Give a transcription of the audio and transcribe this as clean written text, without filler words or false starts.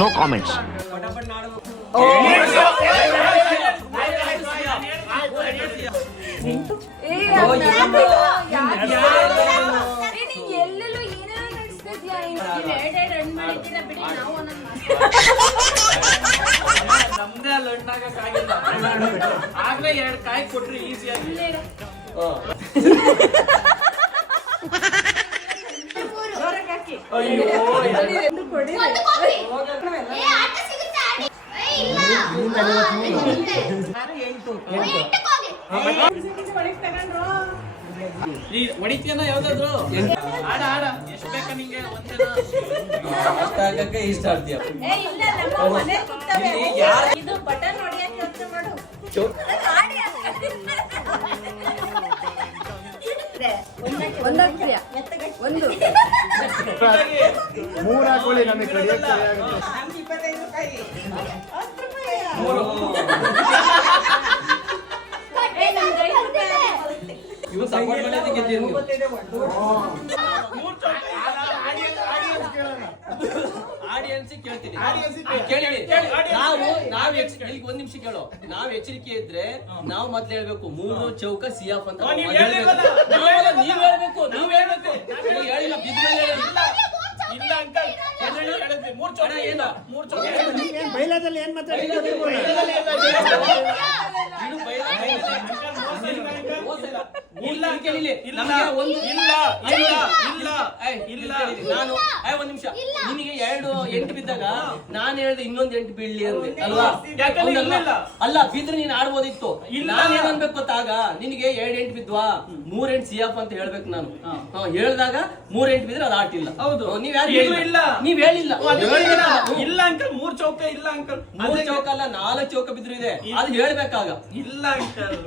No comments. ಎಲ್ಲೆಲ್ಲೂ ಏನೇನೋ ನಡೆಸ್ತಿದ್ಯಾ ನಮ್ದೇ ಅಲ್ಲಿ ಹಣ್ಣಾಗಕ್ಕಾಗಿಲ್ಲ ಆಗ್ಲೇ 2 ಕಾಯಿ ಕೊಟ್ರಿ ಈಸಿಯಾಗಿ. ಹೊಡಿತೀಯನ ಯಾವ್ದಾದ್ರು ಆಡ ಆಡ ಎಷ್ಟ್ ಬೇಕಾ ನಿಂಗೆ ಒಂದೇನ ಇಷ್ಟ ಆಡ್ತೀಯ ಒಂದು ಮೂರು ಹಾಕೊಳ್ಳಿ ನಮಗೆ ಕಡಿಯಕ್ಕೆ ಇವು ಸಪೋರ್ಟ್ ಮಾಡೋದಕ್ಕೆ ಗೆದ್ದಿರಿ ಆಡಿಯನ್ಸ್ ಕೇಳ್ತೀನಿ ಕೇಳಿ ನಾವು ಇಲ್ಲಿ 1 ನಿಮಿಷ ಕೇಳೋ. ನಾವ್ ಎಚ್ಚರಿಕೆ ಇದ್ರೆ ನಾವು ಮೊದ್ಲು ಹೇಳ್ಬೇಕು 3 ಚೌಕ ಸಿಯಾಫ್ ಅಂತ ನೀವ್ ಹೇಳ್ಬೇಕು. ನೀವ್ ಹೇಳ್ಬೇಕು ಹೇಳಿಲ್ಲ ಬಿದ್ಮೇಲೆ ಇಲ್ಲ ಅಂಕಲ್ ಹೇಳಿದ್ವಿ 3 ಚೌಕ ಏನು 3 ಚೌಕ ಬೈಲಾದಲ್ಲಿ ಏನ್ ಮಾತಾಡಿದ್ರು ಇಲ್ಲ ಕೇಳಿಲ್ಲ ನಾನು 1 ನಿಮಿಷ ನಿನಗೆ 2 ಎಂಟು ಬಿದ್ದಾಗ ನಾನು ಹೇಳ್ದೆ ಇನ್ನೊಂದು 8 ಬೀಳ್ಲಿ ಅಂದೆ ಅಲ್ವಾ? ಅಲ್ಲ ಬಿದ್ರೆ ನೀನ್ ಆಡ್ಬೋದಿತ್ತು. ನಾನು ಏನ್ ಅನ್ಬೇಕು ಗೊತ್ತಾಗ ನಿನಗೆ 2 ಎಂಟು ಬಿದ್ವಾ 3 ಎಂಟು ಸಿಎಫ್ ಅಂತ ಹೇಳ್ಬೇಕು ನಾನು. ಹೇಳ್ದಾಗ 3 ಎಂಟು ಬಿದ್ರೆ ಅದು ಆಟಿಲ್ಲ. ಹೌದು ನೀವ್ ಯಾರು ನೀವ್ ಹೇಳಿಲ್ಲ ಇಲ್ಲ ಅಂಕಲ್ 3 ಚೌಕ ಇಲ್ಲ ಅಂಕಲ್ 3 ಚೌಕ ಅಲ್ಲ 4 ಚೌಕ ಬಿದ್ರು ಇದೆ ಅದು ಹೇಳ್ಬೇಕಾಗ ಇಲ್ಲ ಅಂಕಲ್